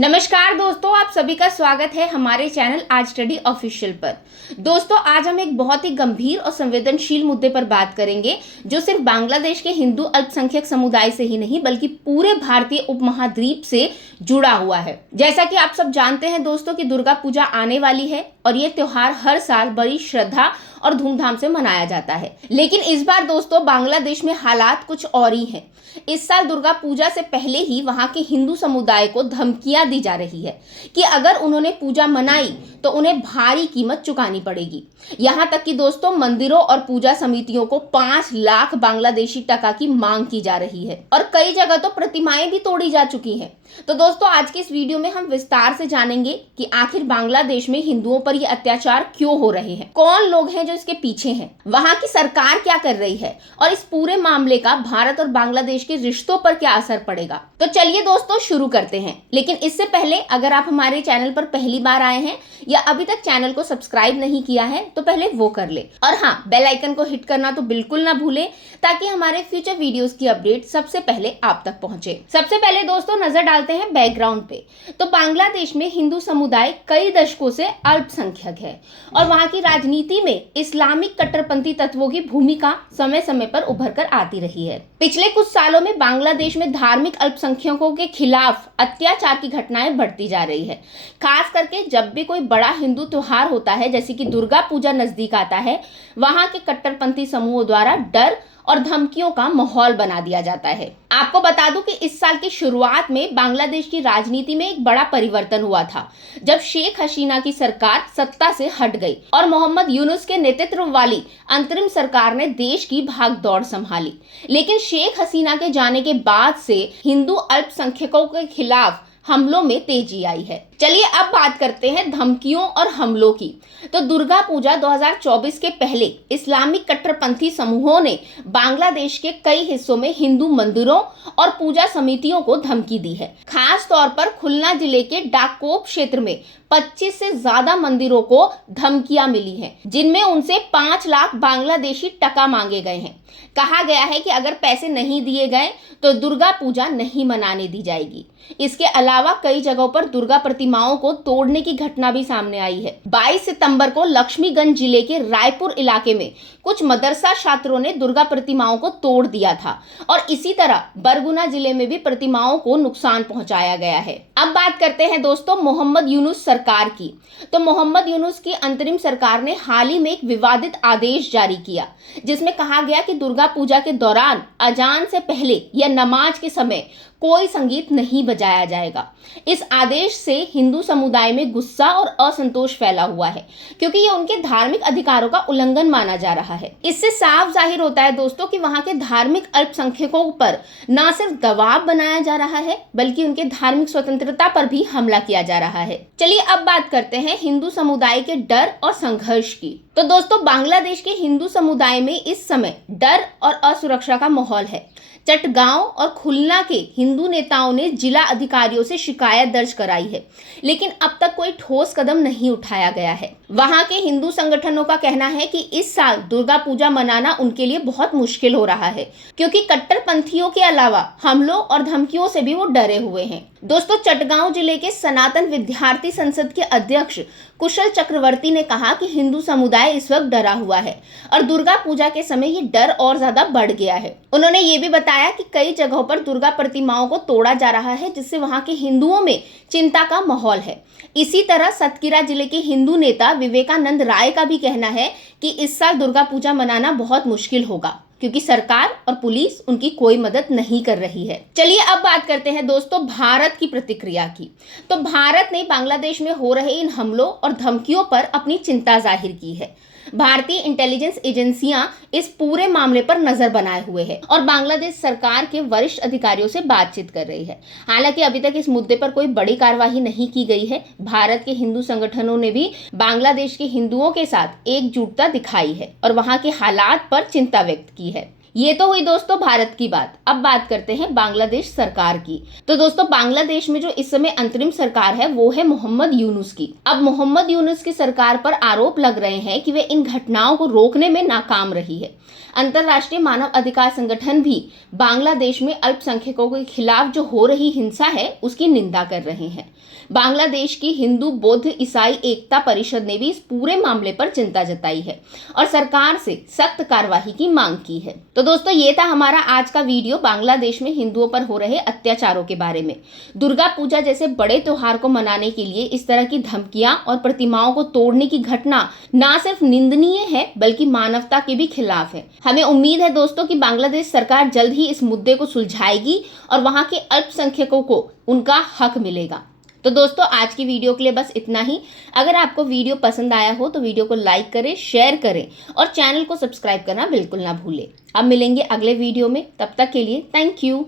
नमस्कार दोस्तों, आप सभी का स्वागत है हमारे चैनल आज स्टडी ऑफिशियल पर। दोस्तों, आज हम एक बहुत ही गंभीर और संवेदनशील मुद्दे पर बात करेंगे जो सिर्फ बांग्लादेश के हिंदू अल्पसंख्यक समुदाय से ही नहीं बल्कि पूरे भारतीय उपमहाद्वीप से जुड़ा हुआ है। जैसा कि आप सब जानते हैं दोस्तों कि दुर्गा पूजा आने वाली है और ये त्योहार हर साल बड़ी श्रद्धा और धूमधाम से मनाया जाता है। लेकिन इस बार दोस्तों बांग्लादेश में हालात कुछ और ही हैं। इस साल दुर्गा पूजा से पहले ही वहां के हिंदू समुदाय को धमकियां दी जा रही है कि अगर उन्होंने पूजा मनाई तो उन्हें भारी कीमत चुकानी पड़ेगी। यहां तक कि दोस्तों मंदिरों और पूजा समितियों को 5 लाख बांग्लादेशी टका की मांग की जा रही है और कई जगह तो प्रतिमाएं भी तोड़ी जा चुकी हैं। तो दोस्तों आज के इस वीडियो में हम विस्तार से जानेंगे कि आखिर बांग्लादेश में हिंदुओं पर ये अत्याचार क्यों हो रहे हैं, कौन लोग हैं जो इसके पीछे हैं, वहां की सरकार क्या कर रही है और इस पूरे मामले का भारत और बांग्लादेश के रिश्तों पर क्या असर पड़ेगा। तो चलिए दोस्तों शुरू करते हैं। लेकिन इससे पहले अगर आप हमारे चैनल पर पहली बार आए हैं या अभी तक चैनल को सब्सक्राइब नहीं किया है तो पहले वो कर ले और हाँ, बेल आइकन को हिट करना तो बिल्कुल ना भूलें ताकि हमारे फ्यूचर वीडियोस की अपडेट सबसे पहले आप तक पहुंचे। सबसे पहले दोस्तों नजर डालते हैं बैकग्राउंड पे। तो बांग्लादेश में हिंदू समुदाय कई दशकों से अल्पसंख्यक है और वहां की राजनीति में इस्लामिक कट्टरपंथी तत्वों की भूमिका समय समय पर उभर कर आती रही है। पिछले कुछ सालों में बांग्लादेश में धार्मिक अल्पसंख्यकों के खिलाफ अत्याचार की घटनाएं बढ़ती जा रही है। खास करके जब भी कोई बड़ा हिंदू त्योहार होता है जैसे कि दुर्गा पूजा नजदीक आता है, वहां के कट्टरपंथी समूहों द्वारा डर और धमकियों का माहौल बना दिया जाता है। आपको बता दूं कि इस साल की शुरुआत में बांग्लादेश की राजनीति में एक बड़ा परिवर्तन हुआ था जब शेख हसीना की सरकार सत्ता से हट गई और मोहम्मद यूनुस के नेतृत्व वाली अंतरिम सरकार ने देश की भागदौड़ संभाली। लेकिन शेख हसीना के जाने के बाद से हिंदू अल्पसंख्यकों के खिलाफ हमलों में तेजी आई है। चलिए अब बात करते हैं धमकियों और हमलों की। तो दुर्गा पूजा 2024 के पहले इस्लामिक कट्टरपंथी समूहों ने बांग्लादेश के कई हिस्सों में हिंदू मंदिरों और पूजा समितियों को धमकी दी है। खास तौर पर खुलना जिले के डाकोप क्षेत्र में 25 से ज्यादा मंदिरों को धमकियां मिली हैं, जिनमें उनसे 5 लाख बांग्लादेशी टका मांगे गए हैं। कहा गया है कि अगर पैसे नहीं दिए गए तो दुर्गा पूजा नहीं मनाने दी जाएगी। इसके अलावा कई जगहों पर दुर्गा प्रतिमाओं को तोड़ने की घटना भी सामने आई है। 22 सितंबर को लक्ष्मीगंज जिले के रायपुर इलाके में कुछ मदरसा छात्रों ने दुर्गा प्रतिमाओं को तोड़ दिया था और इसी तरह बरगुना जिले में भी प्रतिमाओं को नुकसान पहुंचाया गया है। अब बात करते हैं दोस्तों मोहम्मद यूनुस सरकार की। तो मोहम्मद यूनुस की अंतरिम सरकार ने हाल ही में एक विवादित आदेश जारी किया जिसमें कहा गया कि दुर्गा पूजा के दौरान अजान से पहले या नमाज के समय कोई संगीत नहीं बजाया जाएगा। इस आदेश से हिंदू समुदाय में गुस्सा और असंतोष फैला हुआ है क्योंकि ये उनके धार्मिक अधिकारों का उल्लंघन माना जा रहा है। इससे साफ जाहिर होता है दोस्तों कि वहां के धार्मिक अल्पसंख्यकों पर न सिर्फ दबाव बनाया जा रहा है बल्कि उनके धार्मिक स्वतंत्रता पर भी हमला किया जा रहा है। चलिए अब बात करते हैं हिंदू समुदाय के डर और संघर्ष की। तो दोस्तों बांग्लादेश के हिंदू समुदाय में इस समय डर और असुरक्षा का माहौल है। चटगांव और खुलना के हिंदू नेताओं ने जिला अधिकारियों से शिकायत दर्ज कराई है, लेकिन अब तक कोई ठोस कदम नहीं उठाया गया है। वहां के हिंदू संगठनों का कहना है कि इस साल दुर्गा पूजा मनाना उनके लिए बहुत मुश्किल हो रहा है क्योंकि कट्टरपंथियों के अलावा हमलों और धमकियों से भी वो डरे हुए हैं। दोस्तों चटगांव जिले के सनातन विद्यार्थी संसद के अध्यक्ष कुशल चक्रवर्ती ने कहा कि हिंदू समुदाय इस वक्त डरा हुआ है और दुर्गा पूजा के समय ये डर और ज्यादा बढ़ गया है। उन्होंने ये भी बताया कि कई जगहों पर दुर्गा प्रतिमाओं को तोड़ा जा रहा है जिससे वहां के हिंदुओं में चिंता का माहौल है। इसी तरह सतकीरा जिले के हिंदू नेता विवेकानंद राय का भी कहना है कि इस साल दुर्गा पूजा मनाना बहुत मुश्किल होगा क्योंकि सरकार और पुलिस उनकी कोई मदद नहीं कर रही है। चलिए अब बात करते हैं दोस्तों भारत की प्रतिक्रिया की। तो भारत ने बांग्लादेश में हो रहे इन हमलों और धमकियों पर अपनी चिंता जाहिर की है। भारतीय इंटेलिजेंस एजेंसियां इस पूरे मामले पर नजर बनाए हुए हैं और बांग्लादेश सरकार के वरिष्ठ अधिकारियों से बातचीत कर रही है। हालांकि अभी तक इस मुद्दे पर कोई बड़ी कार्रवाई नहीं की गई है। भारत के हिंदू संगठनों ने भी बांग्लादेश के हिंदुओं के साथ एकजुटता दिखाई है और वहां के हालात पर चिंता व्यक्त की है। ये तो हुई दोस्तों भारत की बात। अब बात करते हैं बांग्लादेश सरकार की। तो दोस्तों बांग्लादेश में जो इस समय अंतरिम सरकार है वो है मोहम्मद यूनुस की। अब मोहम्मद यूनुस की सरकार पर आरोप लग रहे हैं कि वे इन घटनाओं को रोकने में नाकाम रही है। अंतर्राष्ट्रीय मानव अधिकार संगठन भी बांग्लादेश में अल्पसंख्यकों के खिलाफ जो हो रही हिंसा है उसकी निंदा कर रहे हैं। बांग्लादेश की हिंदू बौद्ध ईसाई एकता परिषद ने भी इस पूरे मामले पर चिंता जताई है और सरकार से सख्त कार्रवाई की मांग की है। तो दोस्तों ये था हमारा आज का वीडियो बांग्लादेश में हिंदुओं पर हो रहे अत्याचारों के बारे में। दुर्गा पूजा जैसे बड़े त्योहार को मनाने के लिए इस तरह की धमकियां और प्रतिमाओं को तोड़ने की घटना ना सिर्फ निंदनीय है बल्कि मानवता के भी खिलाफ है। हमें उम्मीद है दोस्तों कि बांग्लादेश सरकार जल्द ही इस मुद्दे को सुलझाएगी और वहां के अल्पसंख्यकों को उनका हक मिलेगा। तो दोस्तों आज की वीडियो के लिए बस इतना ही। अगर आपको वीडियो पसंद आया हो तो वीडियो को लाइक करें, शेयर करें और चैनल को सब्सक्राइब करना बिल्कुल ना भूलें। अब मिलेंगे अगले वीडियो में, तब तक के लिए थैंक यू।